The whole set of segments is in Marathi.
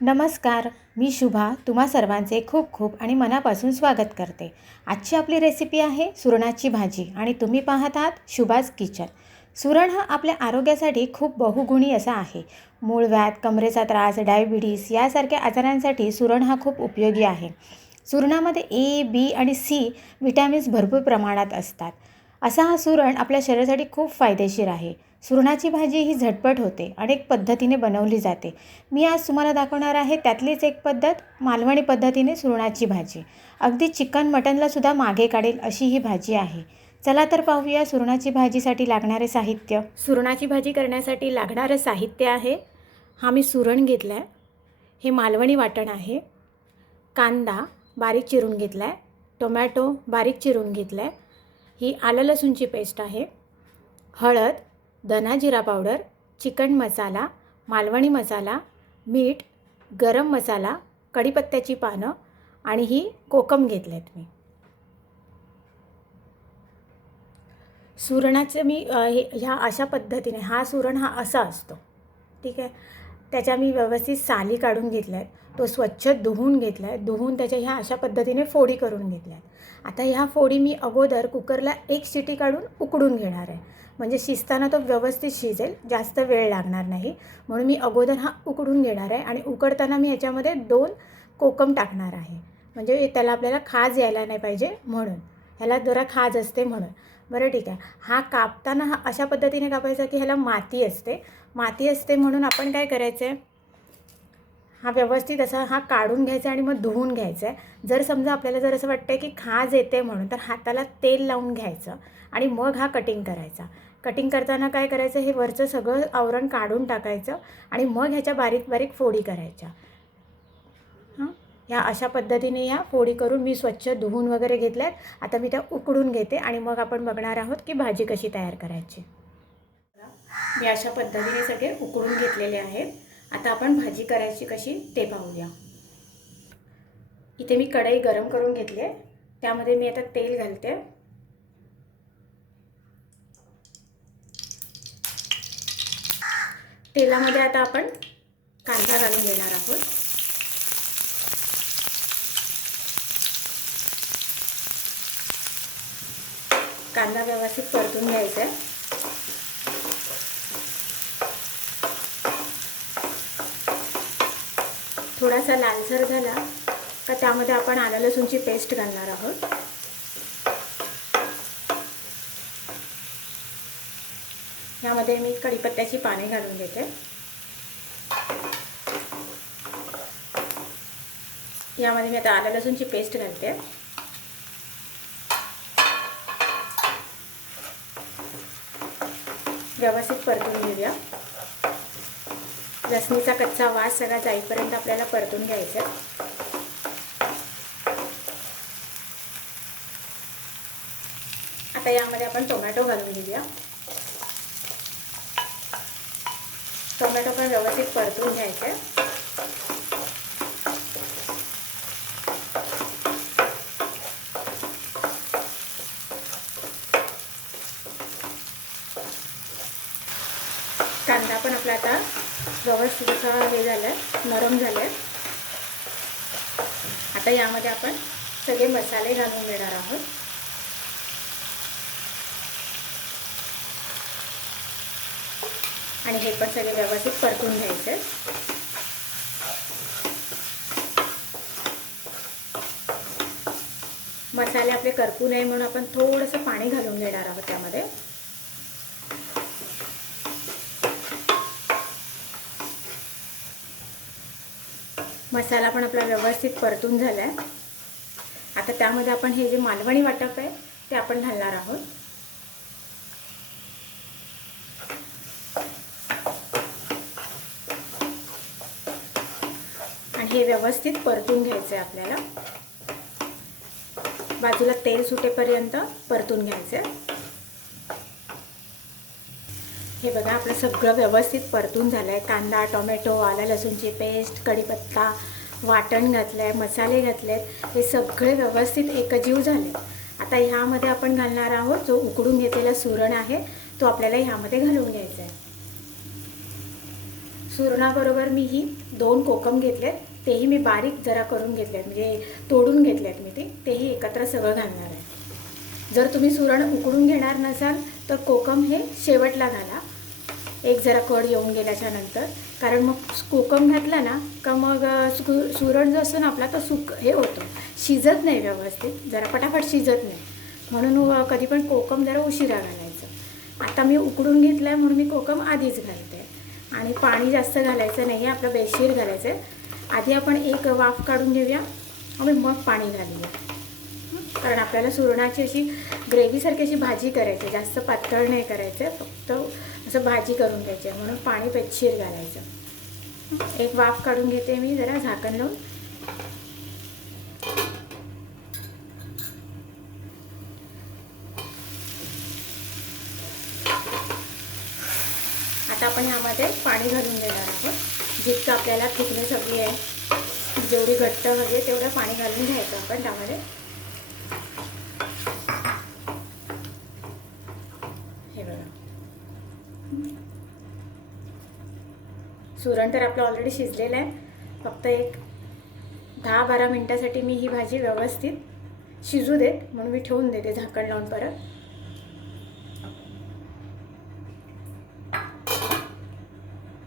नमस्कार, मी शुभा तुम्हा सर्वांचे खूप खूप आणि मनापासून स्वागत करते। आजची आपली रेसिपी आहे सुरणाची भाजी आणि तुम्ही पाहत आहात शुभाज किचन। सुरण हा आपल्या आरोग्यासाठी खूप बहुगुणी असा आहे। मूळव्याध, कमरेचा त्रास, डायबिटीस यासारख्या आजारांसाठी सुरण हा खूप उपयोगी आहे। सुरणामध्ये ए, बी आणि सी विटॅमिन्स भरपूर प्रमाणात असतात। असा हा सुरण आपल्या शरीरासाठी खूप फायदेशीर आहे। सुरणाची भाजी ही झटपट होते, अनेक पद्धतीने बनवली जाते। मी आज तुम्हाला दाखवणार आहे त्यातलीच एक पद्धत, मालवणी पद्धतीने सुरणाची भाजी। अगदी चिकन मटनला सुद्धा मागे काढेल अशी ही भाजी आहे। चला तर पाहूया सुरणाची भाजीसाठी लागणारे साहित्य। सुरणाची भाजी करण्यासाठी लागणारं साहित्य आहे, हा मी सुरण घेतला आहे, हे मालवणी वाटण आहे, कांदा बारीक चिरून घेतला आहे, टोमॅटो बारीक चिरून घेतला आहे, ही आलं लसूणची पेस्ट आहे, हळद, धना जिरा पावडर, चिकन मसाला, मालवणी मसाला, मीठ, गरम मसाला, कढीपत्त्याची पानं आणि ही कोकम घेतलेत मी। सुरणाचे मी ह्या अशा पद्धतीने हा सुरण हा असा असतो, ठीक आहे। त्याच्या मी व्यवस्थित साली काढून घेतल्या आहेत, तो स्वच्छ धुवून घेतला आहे, धुवून त्याच्या ह्या अशा पद्धतीने फोडी करून घेतल्या आहेत। आता ह्या फोडी मी अगोदर कुकरला एक शिटी काढून उकडून घेणार आहे, म्हणजे शिजताना तो व्यवस्थित शिजेल, जास्त वेळ लागणार नाही, म्हणून मी अगोदर हा उकडून घेणार आहे। आणि उकडताना मी ह्याच्यामध्ये 2 कोकम टाकणार आहे, म्हणजे त्याला आपल्याला खाज यायला नाही पाहिजे म्हणून, ह्याला जरा खाज असते म्हणून। बरं ठीक आहे, हा कापताना हा अशा पद्धतीने कापायचा की ह्याला माती असते म्हणून आपण काय करायचं आहे, हा व्यवस्थित असा हा काढून घ्यायचा आणि मग धुवून घ्यायचा आहे। जर समजा आपल्याला जर असं वाटतं की खाज येते म्हणून, तर हाताला तेल लावून घ्यायचं आणि मग हा कटिंग करायचा। कटिंग करताना काय करायचं, हे वरचं सगळं आवरण काढून टाकायचं आणि मग ह्याच्या बारीक बारीक फोडी करायच्या। ह्या अशा पद्धतीने ह्या फोडी करून मी स्वच्छ धुवून वगैरे घेतल्यात। आता मी त्या उकडून घेते आणि मग आपण बघणार आहोत की भाजी कशी तयार करायची। मी अशा पद्धतीने सगळे उकडून घेतलेले आहेत। आता आपण भाजी करायची कशी ते पाहूया। इथे मी कढई गरम करून घेतली आहे, त्यामध्ये मी आता तेल घालते। तेलामध्ये आता आपण कांदा घालून घेणार आहोत। कांदा व्यवस्थित परतून घ्यायचा आहे। थोडासा लालसर झाला का त्यामध्ये आपण आलं लसूणची पेस्ट घालणार आहोत। यामध्ये मी कढीपत्त्याची पाने घालून घेते। यामध्ये मी आता आलं लसूणची पेस्ट घालते। व्यवस्थित परतून घेऊया। लसणीचा कच्चा वास सगळा जाईपर्यंत आपल्याला परतून घ्यायचं। आता यामध्ये आपण टोमॅटो घालून घेऊया। टोमॅटो पण व्यवस्थित परतून घ्यायचे। कांदा पण आपला आता व्यवस्थित असा हे झालाय, नरम झालाय। आता यामध्ये आपण सगळे मसाले घालून घेणार आहोत। आणि हे पण सगळे व्यवस्थित परतून घ्यायचे। मसाले आपले करपू नये म्हणून आपण थोडंसं पाणी घालून घेणार आहोत त्यामध्ये। मसाला पण आपला व्यवस्थित परतून झालाय। आता त्यामध्ये आपण हे जे मालवणी वाटप आहे ते आपण घालणार आहोत। आणि हे व्यवस्थित परतून घ्यायचं आहे आपल्याला, बाजूला तेल सुटेपर्यंत परतून घ्यायचं। हे बघा आपलं सगळं व्यवस्थित परतून झालं आहे। कांदा, टोमॅटो, आलं लसूणची पेस्ट, कढीपत्ता, वाटण घातलं आहे, मसाले घातले आहेत, हे सगळे व्यवस्थित एकजीव झाले। आता ह्यामध्ये आपण घालणार आहोत जो उकडून घेतलेला सुरण आहे तो आपल्याला ह्यामध्ये घालून घ्यायचा आहे। सुरणाबरोबर मी ही 2 कोकम घेतलेत, तेही मी बारीक जरा करून घेतलेत, म्हणजे तोडून घेतलेत मी तेही एकत्र सगळं घालणार आहे. जर तुम्ही सुरण उकडून घेणार नसाल तर कोकम हे शेवटला घाला, एक जरा कड येऊन गेल्याच्या नंतर. कारण मग कोकम घातला ना का मग सुरण जो असतो ना आपला तो हे होतो, शिजत नाही व्यवस्थित, जरा पटापट शिजत नाही. म्हणून कधी पण कोकम जरा उशिरा घालायचं. आता मी उकडून घेतलं आहे म्हणून मी कोकम आधीच घालते. आणि पाणी जास्त घालायचं नाही आहे, आपलं बेशीर घालायचं आहे. आधी आपण एक वाफ काढून घेऊया आणि मग पाणी घालूया. कारण आपल्याला सुरणाची अशी ग्रेव्हीसारखी अशी भाजी करायची, जास्त पातळ नाही करायचं, फक्त असं भाजी करून घ्यायची आहे. म्हणून पाणी पेटशीर घालायचं. एक वाफ काढून घेते मी जरा झाकण लावून. आता आपण यामध्ये पाणी घालून देणार आहोत. जितकं आपल्याला थिकनेस हवी आहे, जेवढी घट्ट हवी आहे तेवढं पाणी घालून घ्यायचं आपण त्यामध्ये. हे बघा, सुरण तर आपलं ऑलरेडी शिजलेलं आहे. फक्त एक 10-12 मिनटासाठी मी ही भाजी व्यवस्थित शिजू देत, म्हणून मी ठेवून देते झाकण लावून. परत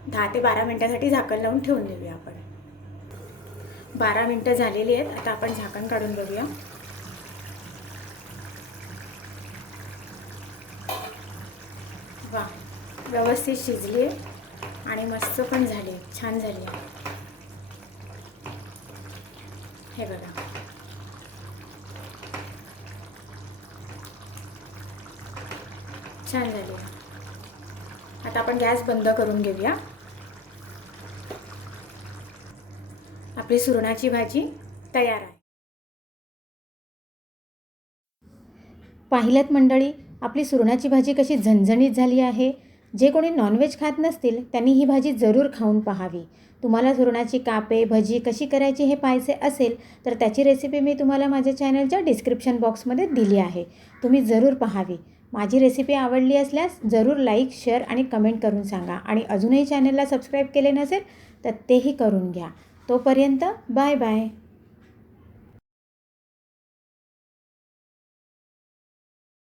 10 ते 12 मिनटासाठी झाकण लावून ठेवून देऊया आपण. 12 मिनटं झालेली आहेत. आता आपण झाकण काढून बघूया. वा, व्यवस्थित शिजली आहे आणि मस्त पण झाली, छान झाली आहे. हे बघा, छान झाली आहे. आता आपण गॅस बंद करून घेऊया. आपली सुरणाची भाजी तयार आहे. पाहिलत मंडळी, आपली सुरणाची भाजी कशी झणझणीत झाली आहे. जे कोणी नॉनव्हेज खात नसतील त्यांनी ही भाजी जरूर खाऊन पाहावी. तुम्हाला सुरणाची कापे भजी कशी करायची हे पाहायचे असेल तर त्याची रेसिपी मी तुम्हाला माझ्या चॅनलच्या डिस्क्रिप्शन बॉक्समध्ये दिली आहे, तुम्ही जरूर पाहावी. माझी रेसिपी आवडली असल्यास जरूर लाईक, शेअर आणि कमेंट करून सांगा. आणि अजूनही चॅनलला सबस्क्राईब केले नसेल तर तेही करून घ्या. तोपर्यंत बाय बाय.